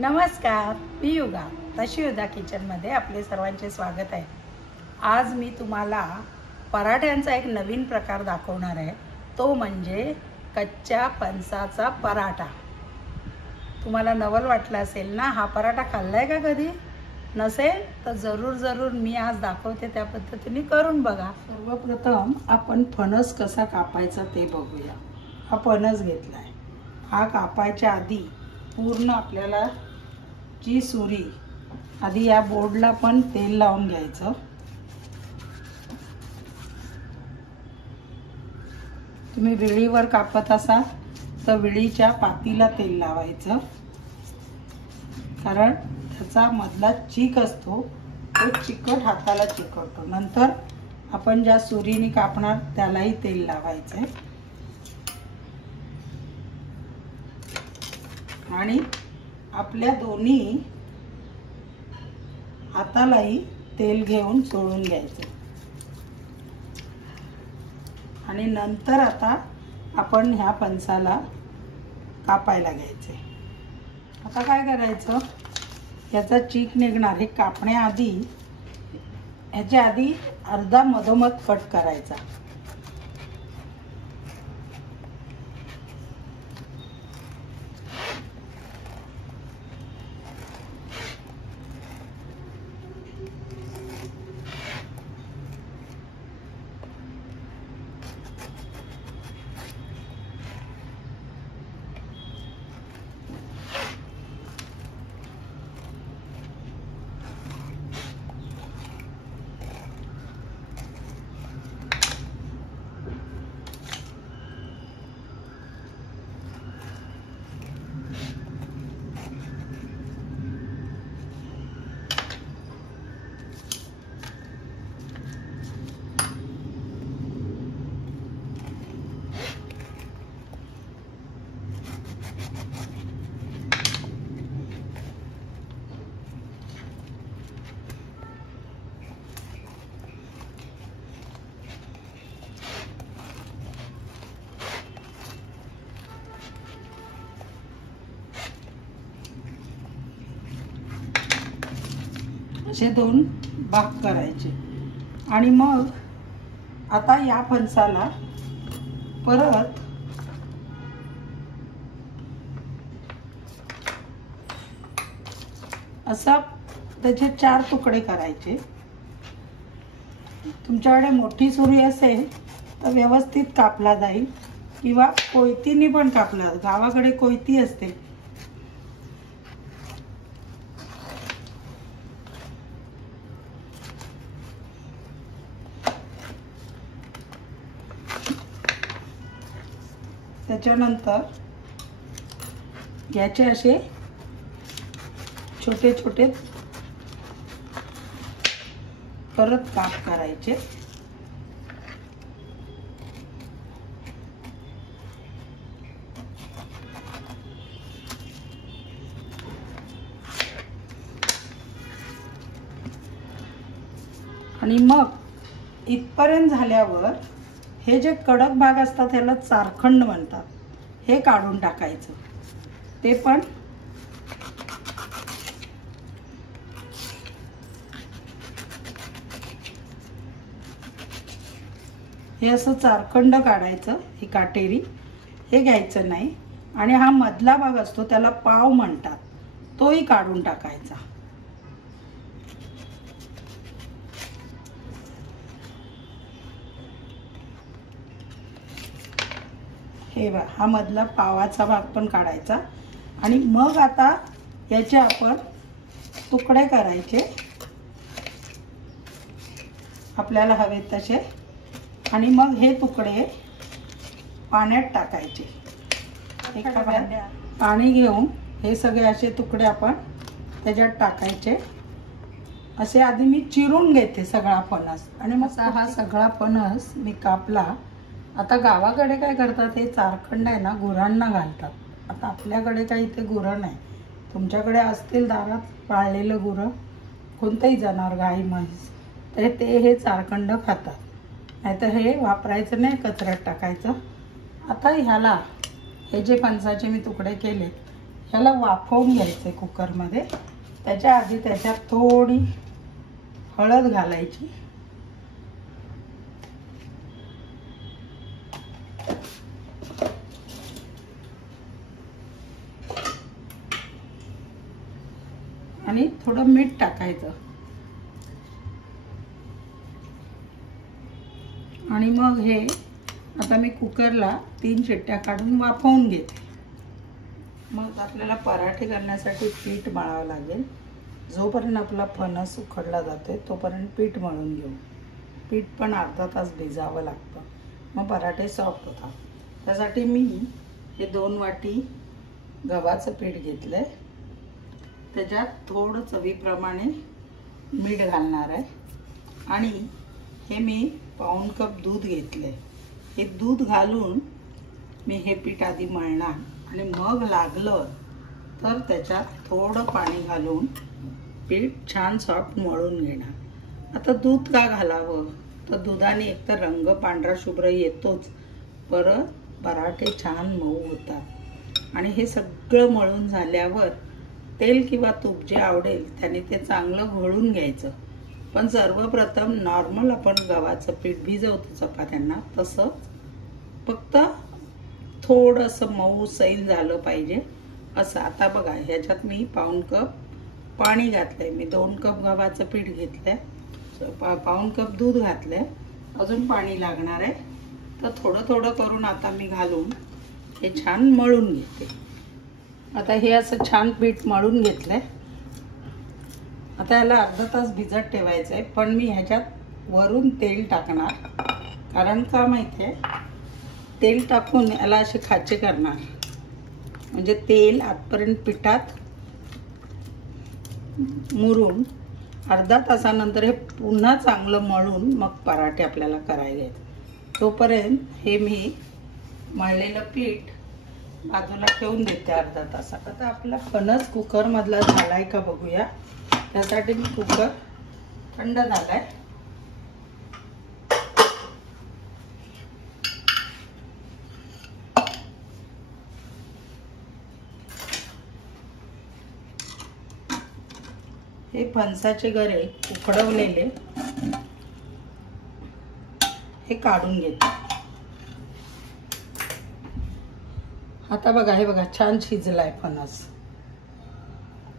नमस्कार, मी युगा तशी युगा किचनमध्ये आपले सर्वांचे स्वागत आहे। आज मी तुम्हाला पराठ्यांचा एक नवीन प्रकार दाखवणार आहे, तो म्हणजे कच्च्या फणसाचा पराठा। तुम्हाला नवल वाटलं असेल ना, हा पराठा खाल्लाय का कधी? नसेल तर जरूर मी आज दाखवते, त्या पद्धतीने करून बघा। सर्वप्रथम आपण फणस कसा कापायचा ते बघूया। हा फणस घेतलाय, हा कापायच्या आधी पूर्ण आपल्याला जी सुरी आधी या बोर्डला पण तेल लावून घ्यायचं। तुम्ही विळीवर कापत असाल तर विळीच्या पातीला तेल लावायचं, कारण त्याचा मधला चीक असतो तो चिकट हाताला चिकटतो। नंतर आपण ज्या सुरीने कापणार त्यालाही तेल लावायचं आणि आपल्या दोन्ही हातालाही तेल घेऊन चोळून घ्यायचं। आणि नंतर आता आपण ह्या फणसाला कापायला घ्यायचे। आता काय करायचं, याचा चीक निघणार, हे कापण्याआधी ह्याच्या आधी अर्धा मधोमध कट करायचा। असे दोन भाग करायचे आणि मग आता या फणसाला परत असा त्याचे 4 तुकडे करायचे। तुमच्याकडे मोठी सुरी असेल तर व्यवस्थित कापला जाईल, किंवा कोयतीने पण कापला, गावाकडे कोयती असते। त्याच्यानंतर याचे असे छोटे छोटे परत काप करायचे। आणि मग इथपर्यंत झाल्यावर हे जे कडक भाग असतात त्याला चारखंड म्हणतात, हे काढून टाकायचं। ते पण हे असं चारखंड काढायचं, ही काटेरी हे घ्यायचं नाही। आणि हा मधला भाग असतो त्याला पाव म्हणतात, तोही काढून टाकायचा। हे बघा, हा मधला पावाचा भाग पण काढायचा। आणि मग आता याचे आपण तुकडे करायचे आपल्याला हवे तसे, आणि मग हे तुकडे पाण्यात टाकायचे। एका भांड्यात पाणी घेऊन हे सगळे असे तुकडे आपण त्याच्यात टाकायचे। असे आधी मी चिरून घेते सगळा फणस, आणि मग हा सगळा फणस मी कापला। आता गावाकडे काय करतात, हे चारखंड आहे ना गुरांना घालतात। आता आपल्याकडे काही इथे गुरं नाही, तुमच्याकडे असतील दारात पाळलेलं गुरं, कोणतंही जनावर, गाई म्हैस, तर ते हे चारखंड खातात, नाहीतर हे वापरायचं नाही, कचऱ्यात टाकायचं। आता ह्याला हे जे फणसाचे मी तुकडे केले ह्याला वाफवून घ्यायचं कुकरमध्ये. त्याच्या आधी त्याच्यात थोडी हळद घालायची. आणि थोडं मीठ टाकायचं. आणि मग हे आता मी कुकरला 3 शिट्ट्या काढून वाफवून घेते. मग आपल्याला पराठे करण्यासाठी पीठ मळावं लागेल. जोपर्यंत आपला फणस उकडला जातोय तोपर्यंत पीठ मळून घेऊ. पीठ पण अर्धा तास भिजावं लागतं, मग पराठे सॉफ्ट होतात. त्यासाठी मी हे 2 वाटी गव्हाचं पीठ घेतलंय. त्याच्यात थोडं चवीप्रमाणे मीठ घालणार आहे. आणि हे मी पाऊण कप दूध घेतलंय. हे दूध घालून मी हे पीठ आधी मळणार आणि मग लागलं तर त्याच्यात थोडं पाणी घालून पीठ छान सॉफ्ट मळून घेणार. आता दूध का घालावं, तर दुधाने एकतर रंग पांढरा शुभ्र येतोच, परत पराठे छान मऊ होतात. आणि हे सगळं मळून झाल्यावर तेल किंवा तूप जे आवडेल त्याने ते चांगलं घोळून घ्यायचं. पण सर्वप्रथम नॉर्मल आपण गव्हाचं पीठ भिजवतो चपात्यांना तसंच, फक्त थोडंसं मऊ सैल झालं पाहिजे असं. आता बघा ह्याच्यात मी पाऊण कप पाणी घातलंय. मी 2 कप गव्हाचं पीठ घेतलंय, पाऊण कप दूध घातलंय, अजून पाणी लागणार आहे. तर थोडं थोडं करून आता मी घालून हे छान मळून घेते. आता हे असं छान पीठ मळून घेतलंय. आता याला अर्धा तास भिजत ठेवायचं आहे. पण मी ह्याच्यात वरून तेल टाकणार, कारण का माहिती आहे, तेल टाकून याला असे खाचे करणार, म्हणजे तेल आतपर्यंत पिठात मुरून अर्धा तासानंतर हे पुन्हा चांगलं मळून मग पराठे आपल्याला करायचे. तोपर्यंत हे मी मळलेलं पीठ बाजूला ठेवून देते अर्धा तासात. आता आपला फणस कुकरमधला झालाय का बघूया. त्यासाठी मी कुकर थंड झालाय. हे फणसाचे गरे उकडवलेले हे काढून घेते. आता बघा, हे बघा छान शिजलाय फणस.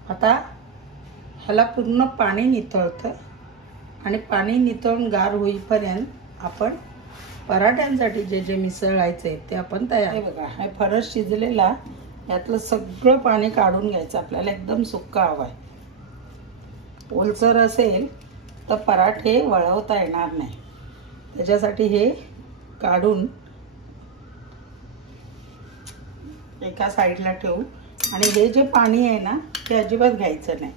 आता ह्याला पूर्ण पाणी नितळतं आणि पाणी नितळून गार होईपर्यंत आपण पराठ्यांसाठी जे जे मिसळायचे ते आपण तयार. हे बघा, हे फणस शिजलेला, यातलं सगळं पाणी काढून घ्यायचं. आपल्याला एकदम सुक्का हवा आहे. ओलसर असेल तर पराठे वळवता येणार नाही, त्याच्यासाठी हे काढून एका साईडला ठेवू. आणि हे जे पाणी आहे ना ते अजिबात घ्यायचं नाही.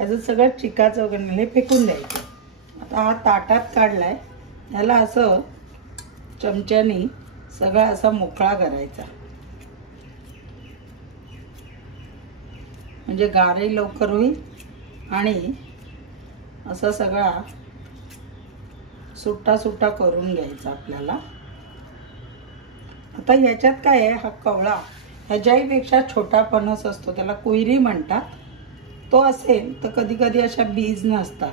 याचं सगळं चिकाचं वगैरे हे फेकून द्यायचं. आता हा ताटात काढलाय, ह्याला असं चमच्यानी सगळा असा मोकळा करायचा, म्हणजे गारही लवकर होईल आणि असा सगळा सुट्टा सुट्टा करून घ्यायचा आपल्याला. आता याच्यात काय आहे, हा कवळा ह्याच्याहीपेक्षा छोटा फणस असतो, त्याला कुयरी म्हणतात. तो असेल तर कधी कधी अशा बीज नसतात,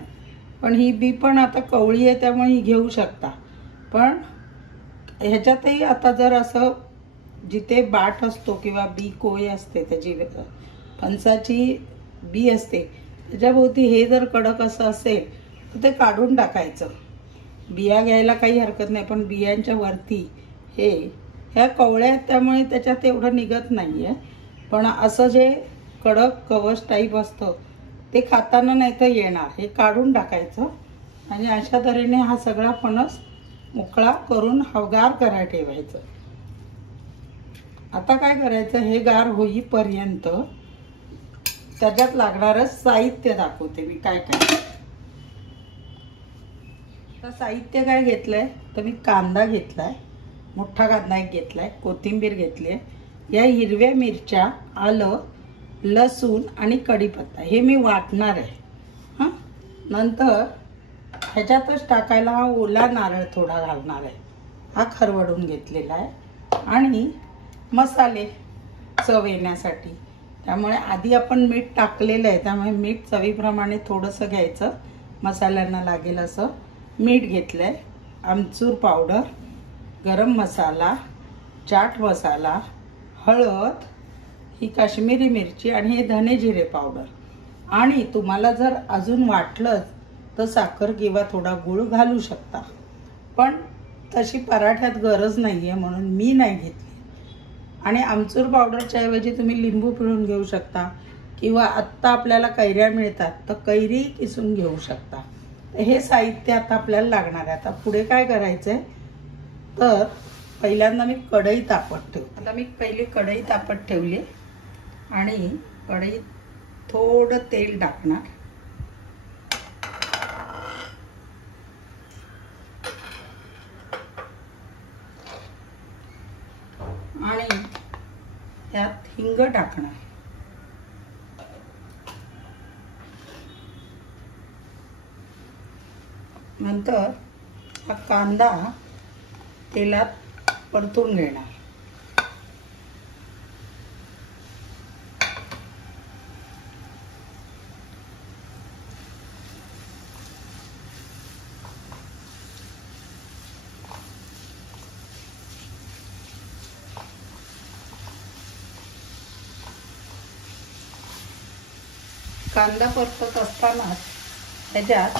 पण ही बी पण आता कवळी आहे त्यामुळे ही घेऊ शकता. पण ह्याच्यातही आता जर असं जिथे बाट असतो किंवा बी कोय असते, त्याची फणसाची बी असते त्याच्याभोवती, हे जर कडक असं असेल तर ते काढून टाकायचं. बिया घ्यायला काही हरकत नाही, पण बियांच्या वरती ह्या कवळ्या आहेत त्यामुळे त्याच्यात एवढं निघत नाही आहे. पण असं जे कडक कवच टाईप असतं ते खाताना नाही तर येणार, हे काढून टाकायचं. आणि अशा तऱ्हेने हा सगळा फणस मोकळा करून गार करायला ठेवायचं. आता काय करायचं, हे गार होईपर्यंत त्याच्यात लागणारं साहित्य दाखवते मी काय काय. तर साहित्य काय घेतलंय, तर मी कांदा घेतलाय, मोठा कांदा एक घेतलाय, कोथिंबीर घेतली आहे, या हिरव्या मिरच्या, आलं, लसूण आणि कढीपत्ता हे मी वाटणार आहे. हां, नंतर ह्याच्यातच टाकायला हा ओला नारळ थोडा घालणार आहे, हा खरवडून घेतलेला आहे. आणि मसाले चव येण्यासाठी त्यामुळे आधी आपण मीठ टाकलेलं आहे, त्यामुळे मीठ चवीप्रमाणे थोडंसं घ्यायचं, मसाल्यांना लागेल असं मीठ घेतलं आहे. आमचूर पावडर, गरम मसाला, चाट मसाला, हळद, ही काश्मीरी मिरची आणि हे धने जिरे पावडर. आणि तुम्हाला जर अजून वाटलं तर साखर किंवा थोडा गूळ घालू शकता, पण तशी पराठ्यात गरज नाही आहे म्हणून मी नाही घेतली. आणि आमचूर पावडरच्या ऐवजी तुम्ही लिंबू पिळून घेऊ शकता किंवा आत्ता आपल्याला कैऱ्या मिळतात तर कैरी किसून घेऊ शकता. तर हे साहित्य आता आपल्याला लागणार आहे. आता पुढे काय करायचं आहे तर पहिल्यांदा मी कढई तापत ठेवते. आता मी पहिली कढई तापत ठेवली आणि कढईत थोडं तेल टाकणार. आणि त्यात हिंग टाकणार. नंतर हा कांदा तेलात परतून घेणार. कांदा परतत असतानाच त्याच्यात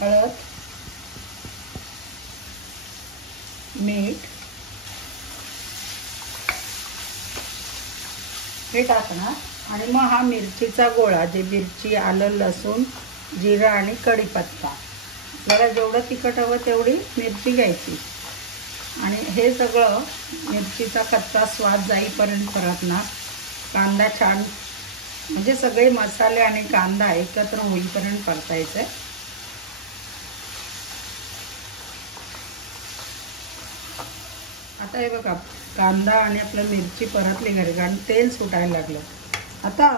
हळद, मीठ हे टाकणार. आणि मग हा मिरचीचा गोळा, जे मिरची, आलं, लसूण, जिरा आणि कढीपत्ता, आपल्याला जेवढं तिखट हवं तेवढी मिरची घ्यायची. आणि हे सगळं मिरचीचा कच्चा स्वाद जाईपर्यंत परतणार. कांदा छान म्हणजे सगळे मसाले आणि कांदा एकत्र होईपर्यंत परतायचं आहे. आता हे बघा, कांदा आणि आपलं मिरची परतली घरी आणि तेल सुटायला लागलं. आता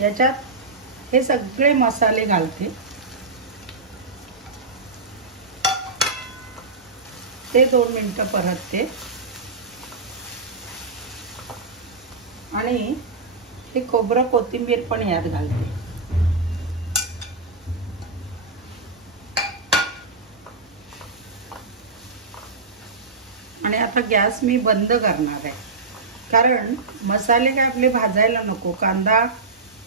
याच्यात हे सगळे मसाले घालते. ते 2 मिनिटं परतते. आणि हे खोबरं, कोथिंबीर पण यात घालते. आणि आता गॅस मी बंद करणार आहे, कारण मसाले काय आपले भाजायला नको. कांदा,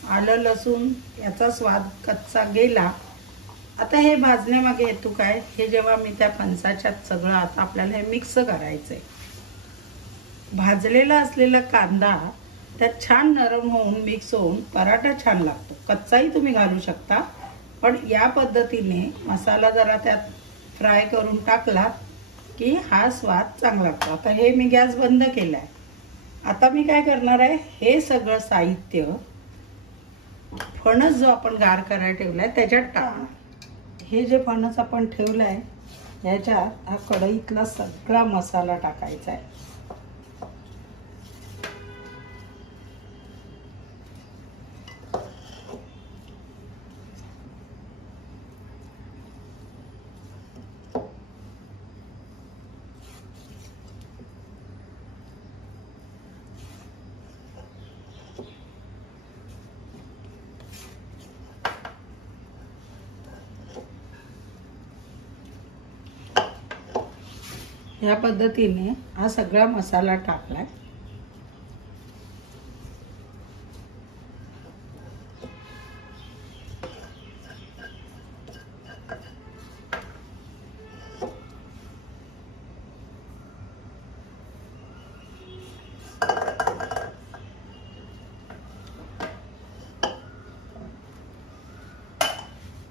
आलं, लसूण याचा स्वाद कच्चा गेला. आता हे भाजण्यामागे हेतू काय, हे जेव्हा मी त्या फणसाच्यात सगळं आता आपल्याला हे मिक्स करायचं आहे. भाजलेला असलेला कांदा त्यात छान नरम होऊन मिक्स होऊन पराठा छान लागतो. कच्चाही तुम्ही घालू शकता, पण या पद्धतीने मसाला जरा त्यात फ्राय करून टाकलात की हा स्वाद चांगला लागतो. आता हे मी गॅस बंद केला आहे. आता मी काय करणार आहे, हे सगळं साहित्य फणस जो आपण गार करायला ठेवलाय त्याच्यात टाकणार. हे जे फणस आपण ठेवलाय ह्याच्यात हा कढईतला सगळा मसाला टाकायचा आहे. या पद्धतीने हा सगळा मसाला टाकलाय.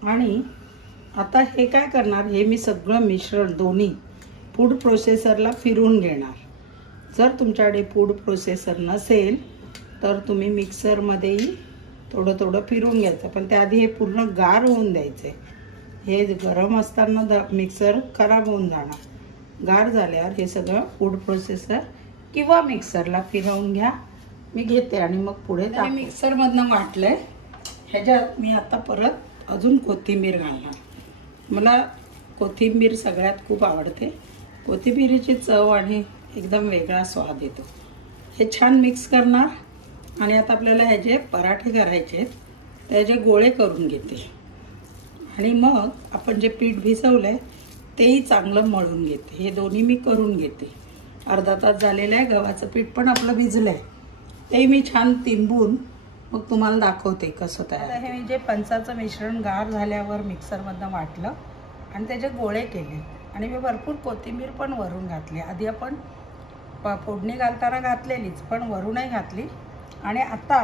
आणि आता हे काय करणार, हे मी सगळं मिश्रण दोन्ही फूड प्रोसेसरला फिरून घेणार. जर तुमच्याकडे फूड प्रोसेसर नसेल तर तुम्ही मिक्सरमध्येही थोडं थोडं फिरून घ्यायचं, पण त्याआधी हे पूर्ण गार होऊन द्यायचे. हे गरम असताना मिक्सर खराब होऊन जाणार. गार झाल्यावर हे सगळं फूड प्रोसेसर किंवा मिक्सरला फिरवून घ्या. मी घेते आणि मग पुढे मिक्सरमधनं वाटलंय. ह्याच्यात मी आता परत अजून कोथिंबीर घालणार. मला कोथिंबीर सगळ्यात खूप आवडते. कोथिंबीरीची चव आणि एकदम वेगळा स्वाद येतो. हे छान मिक्स करणार आणि आता आपल्याला ह्याचे पराठे करायचे आहेत, त्याचे गोळे करून घेते आणि मग आपण जे पीठ भिजवलंय तेही चांगलं मळून घेते. हे दोन्ही मी करून घेते. अर्धा तास झालेलं आहे. गव्हाचं पीठ पण आपलं भिजलंय, तेही मी छान तिंबून मग तुम्हाला दाखवते कसं तयार. हे मी जे पंचाचं मिश्रण गार झाल्यावर मिक्सरमधनं वाटलं आणि त्याचे गोळे केले आणि मी भरपूर कोथिंबीर पण वरून घातली. आधी आपण फोडणी घालताना घातलेलीच, पण वरूनही घातली. आणि आता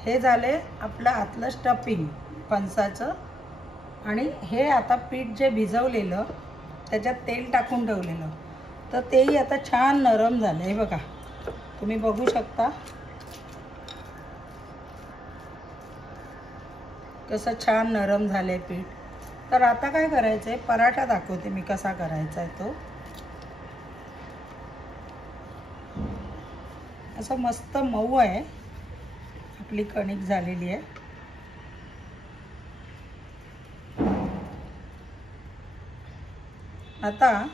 हे झाले आपलं आतलं स्टफिंग फणसाचं. आणि हे आता पीठ जे भिजवलेलं त्याच्यात तेल टाकून ठेवलेलं, तर तेही आता छान नरम झालं. हे बघा, तुम्ही बघू शकता कसं छान नरम झालंय पीठ. तर आता काय करायचं आहे, पराठा दाखवते मी कसा करायचा आहे तो. असं मस्त मऊ आहे, आपली कणिक झालेली आहे. आता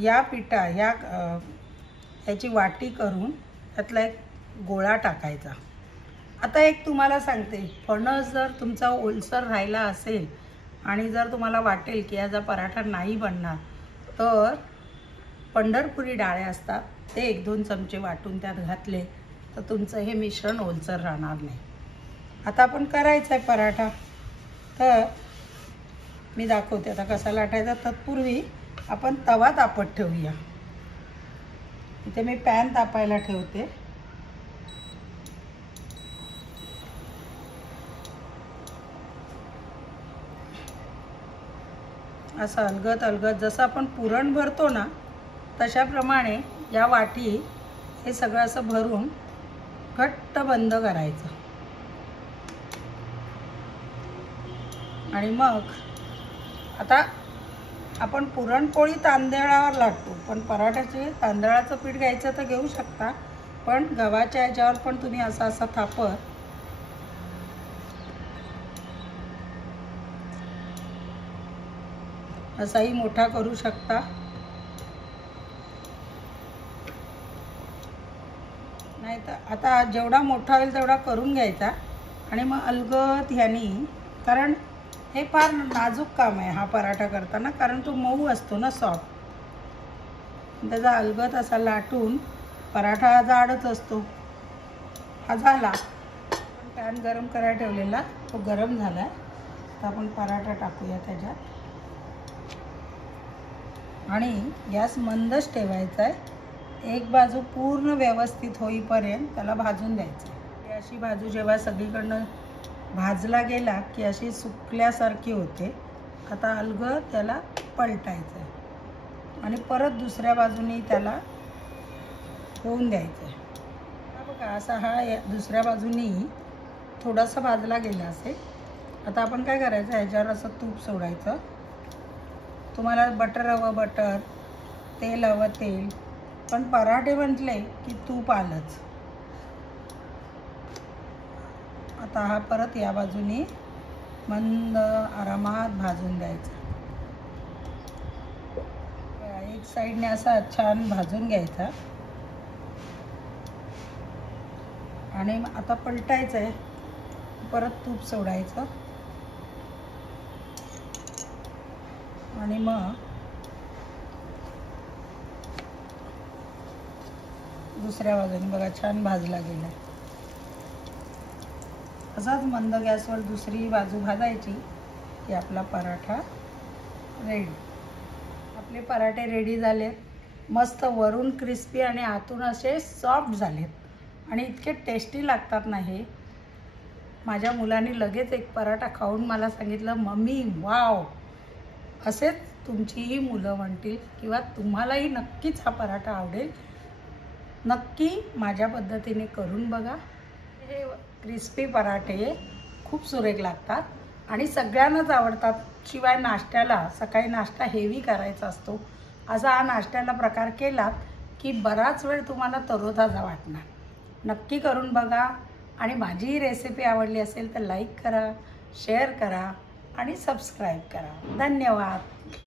या पिठा याची वाटी करून त्यातला एक गोळा टाकायचा. आता एक तुम्हाला सांगते, फणस जर तुमचा ओलसर राहिला असेल आणि जर तुम्हाला वाटेल की याचा पराठा नाही बनणार, तर पंढरपुरी डाळे असतात ते 1-2 चमचे वाटून त्यात घातले तर तुमचं हे मिश्रण ओलसर राहणार नाही. आता आपण करायचं आहे पराठा, तर मी दाखवते आता कसा लाटायचा. तत्पूर्वी आपण तवा तापत ठेवूया. इथे मी पॅन तापायला ठेवते. असं अलगद जसं आपण पुरण भरतो ना, तशाप्रमाणे या वाटी हे सगळं असं भरून घट्ट बंद करायचं. आणि मग आता आपण पुरणपोळी तांदळावर लाटतो, पण पराठ्याचे तांदळाचं पीठ घ्यायचं तर घेऊ शकता, पण गव्हाच्या ह्याच्यावर पण तुम्ही असा थापत असाही मोठा करू शकता. नाही तर आता जेवढा मोठा होईल तेवढा करून घ्यायचा आणि मग अलगद ह्यानी, कारण हे फार नाजूक काम आहे हा पराठा करताना, कारण तो मऊ असतो ना, सॉफ्ट. त्याचा अलगद असा लाटून, पराठा हा जाडच असतो. हा झाला. पॅन गरम करायला ठेवलेला तो गरम झाला. तर आपण पराठा टाकूया त्याच्यात आणि गॅस मंदच ठेवायचा आहे. एक बाजू पूर्ण व्यवस्थित होईपर्यंत त्याला भाजून द्यायचं. अशी बाजू जेव्हा सगळीकडनं भाजला गेला की अशी सुकल्यासारखी होते. आता अलगद त्याला पलटायचं आहे आणि परत दुसऱ्या बाजूने त्याला होऊन द्यायचं आहे. बघा असा हा दुसऱ्या बाजूने थोडासा भाजला गेला असेल. आता आपण काय करायचं, ह्याच्यावर असं तूप सोडायचं. तुम्हाला बटर हवं बटर, तेल हवं तेल, पण पराठे म्हटले की तूप आलंच. आता हा परत या बाजूने मंद आरामात भाजून द्यायचा. एक साईडने असा छान भाजून घ्यायचा आणि आता पलटायचं आहे. परत तूप सोडायचं आणि मग दुसऱ्या बाजूने बघा छान भाजला गेला. असाच मंद गॅसवर दुसरी बाजू भाजायची की आपला पराठा रेडी. आपले पराठे रेडी झालेत. मस्त वरून क्रिस्पी आणि आतून असे सॉफ्ट झालेत आणि इतके टेस्टी लागतात ना हे. माझ्या मुलांनी लगेच एक पराठा खाऊन मला सांगितलं, मम्मी वाव. असेच तुमचीही मुलं म्हणतील किंवा तुम्हालाही नक्कीच हा पराठा आवडेल. नक्की माझ्या पद्धतीने करून बघा. हे क्रिस्पी पराठे खूप सुरेख लागतात आणि सगळ्यांनाच आवडतात. शिवाय नाश्त्याला, सकाळी नाश्ता हेवी करायचा असतो, असा हा नाश्त्याला प्रकार केलात की बराच वेळ तुम्हाला तरोताजा वाटणार. नक्की करून बघा आणि माझी ही रेसिपी आवडली असेल तर लाईक करा, शेअर करा आणि सबस्क्राईब करा. धन्यवाद.